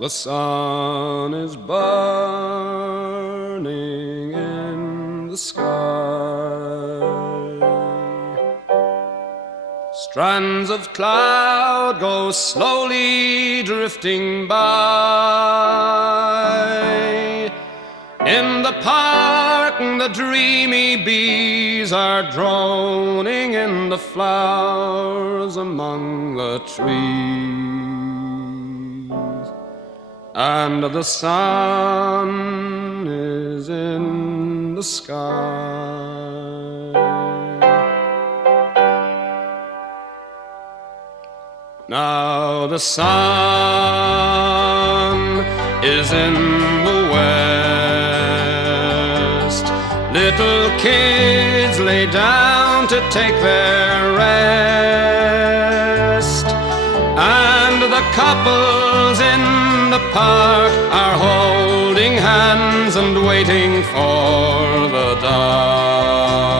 The sun is burning in the sky. Strands of cloud go slowly drifting by. In the park the dreamy bees are droning in the flowers among the trees. And the sun is in the sky. Now the sun is in the west. Little kids lay down to take their rest, and the couples in the park are holding hands and waiting for the dark.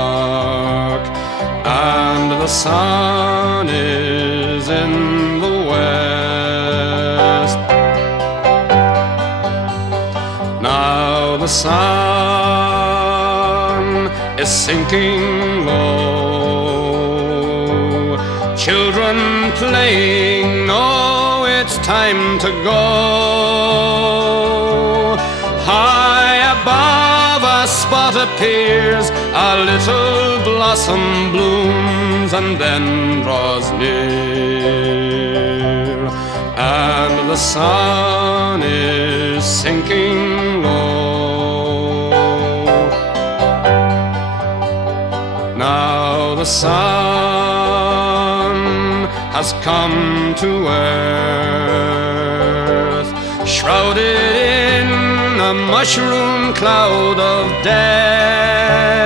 And the sun is in the west. Now the sun is sinking low. Children playing know it's time to go. High above a spot appears, a little blossom blooms and then draws near. And the sun is sinking low. Now the sun has come to earth, shrouded in a mushroom cloud of death.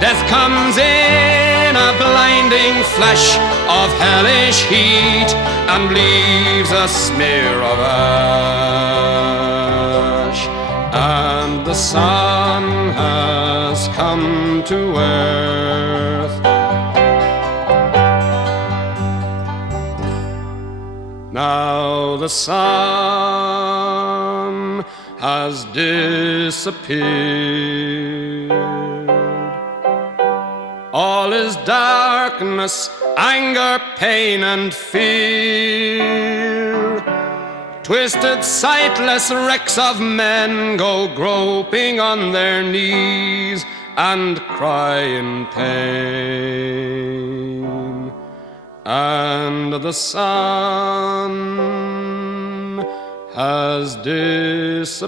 Death comes in a blinding flash of hellish heat and leaves a smear of ash. And the sun has come to earth. Now the sun has disappeared. All is darkness, anger, pain, and fear. Twisted, sightless wrecks of men go groping on their knees and cry in pain. And the sun has disappeared.